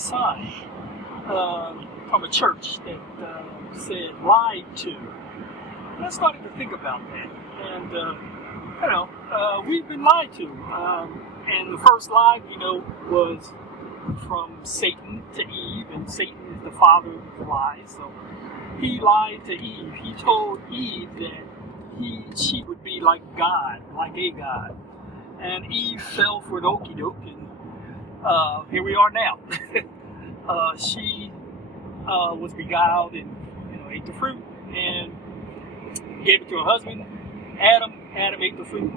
sign from a church that said lied to. And I started to think about that. And, we've been lied to. And the first lie, was from Satan to Eve. And Satan is the father of lies. So he lied to Eve. He told Eve that she would be like God, like a God. And Eve fell for the Okie Doke, and here we are now. She was beguiled and ate the fruit and gave it to her husband, Adam. Adam ate the fruit,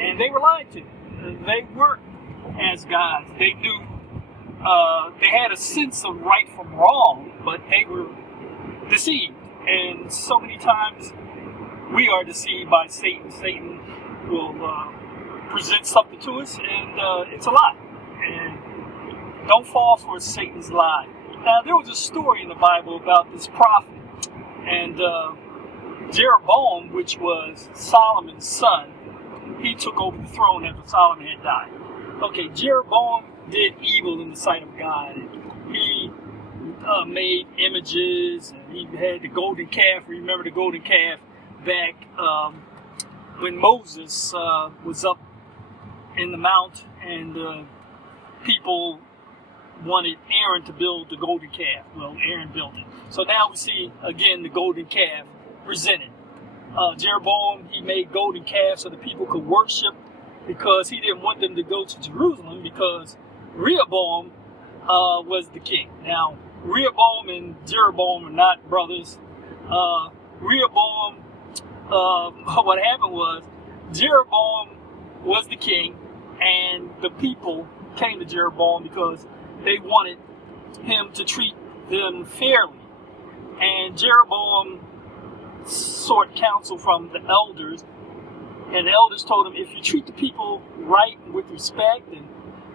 and they were lied to. They weren't as gods. They knew, they had a sense of right from wrong, but they were deceived. And so many times we are deceived by Satan. Satan will present something to us, and it's a lie. And don't fall for Satan's lie. Now, there was a story in the Bible about this prophet, and Jeroboam, which was Solomon's son, he took over the throne after Solomon had died. Okay, Jeroboam did evil in the sight of God. He made images, and he had the golden calf. Remember the golden calf back when Moses was up in the mount, and people wanted Aaron to build the golden calf. Well, Aaron built it. So now we see, again, the golden calf presented. Jeroboam, he made golden calves so the people could worship, because he didn't want them to go to Jerusalem, because Rehoboam was the king. Now, Rehoboam and Jeroboam are not brothers. Rehoboam, what happened was, Jeroboam was the king, and the people came to Jeroboam because they wanted him to treat them fairly. And Jeroboam sought counsel from the elders, and the elders told him, if you treat the people right and with respect, then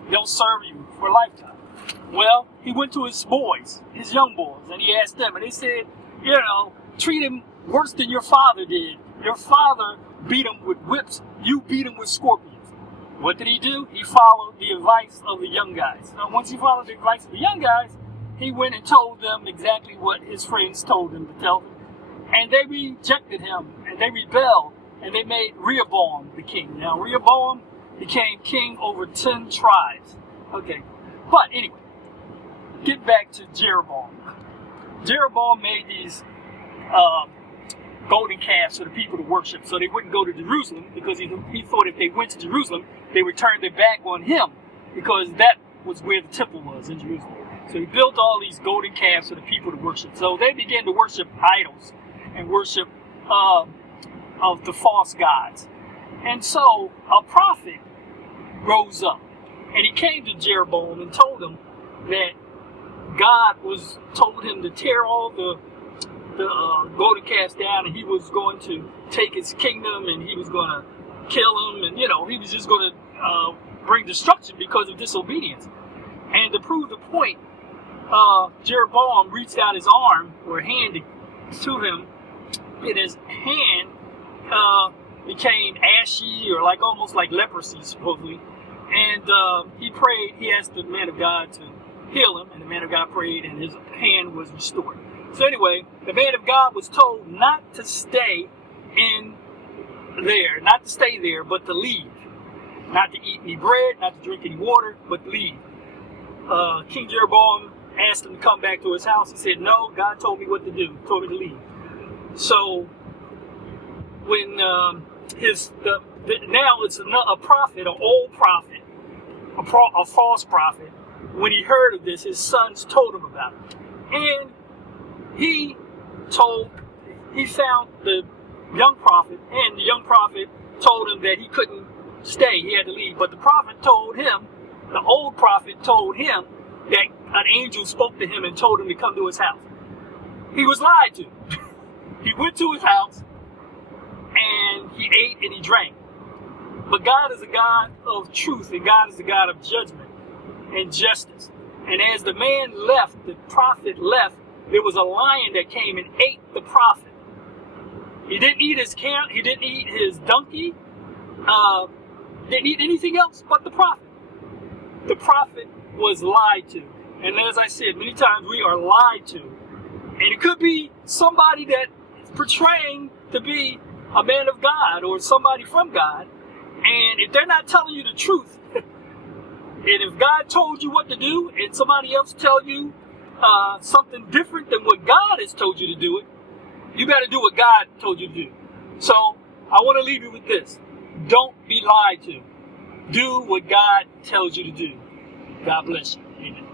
they'll serve you for a lifetime. Well, he went to his boys, his young boys, and he asked them, and they said, treat him worse than your father did. Your father beat him with whips, you beat him with scorpions. What did he do? He followed the advice of the young guys. Now, once he followed the advice of the young guys, he went and told them exactly what his friends told him to tell them. And they rejected him, and they rebelled, and they made Rehoboam the king. Now, Rehoboam became king over 10 tribes. Okay, but anyway, get back to Jeroboam. Jeroboam made these golden calves for the people to worship, so they wouldn't go to Jerusalem, because he thought if they went to Jerusalem, they would turn their back on him, because that was where the temple was, in Jerusalem. So he built all these golden calves for the people to worship. So they began to worship idols and worship of the false gods. And so a prophet rose up, and he came to Jeroboam and told him that God told him to tear all the golden calves down, and he was going to take his kingdom, and he was going to kill him, and he was just going to bring destruction because of disobedience. And to prove the point, Jeroboam reached out his arm or hand to him, and his hand became ashy, or almost like leprosy, supposedly. And he prayed. He asked the man of God to heal him, and the man of God prayed, and his hand was restored. So anyway, the man of God was told not to stay there, but to leave. Not to eat any bread, not to drink any water, but leave. King Jeroboam asked him to come back to his house. He said, no, God told me what to do. He told me to leave. So when now it's a prophet, an old prophet, a false prophet, when he heard of this, his sons told him about it. And he found the young prophet, and the young prophet told him that he couldn't stay, he had to leave. But the old prophet told him that an angel spoke to him and told him to come to his house. He was lied to. He went to his house, and he ate and he drank. But God is a God of truth, and God is a God of judgment and justice. And as the man left, the prophet left, there was a lion that came and ate the prophet. He didn't eat his camp, he didn't eat his donkey, didn't eat anything else but the prophet. The prophet was lied to. And as I said, many times we are lied to. And it could be somebody that is portraying to be a man of God or somebody from God. And if they're not telling you the truth, and if God told you what to do and somebody else tell you something different than what God has told you to do it, you better do what God told you to do. So I want to leave you with this. Don't be lied to. Do what God tells you to do. God bless you. Amen.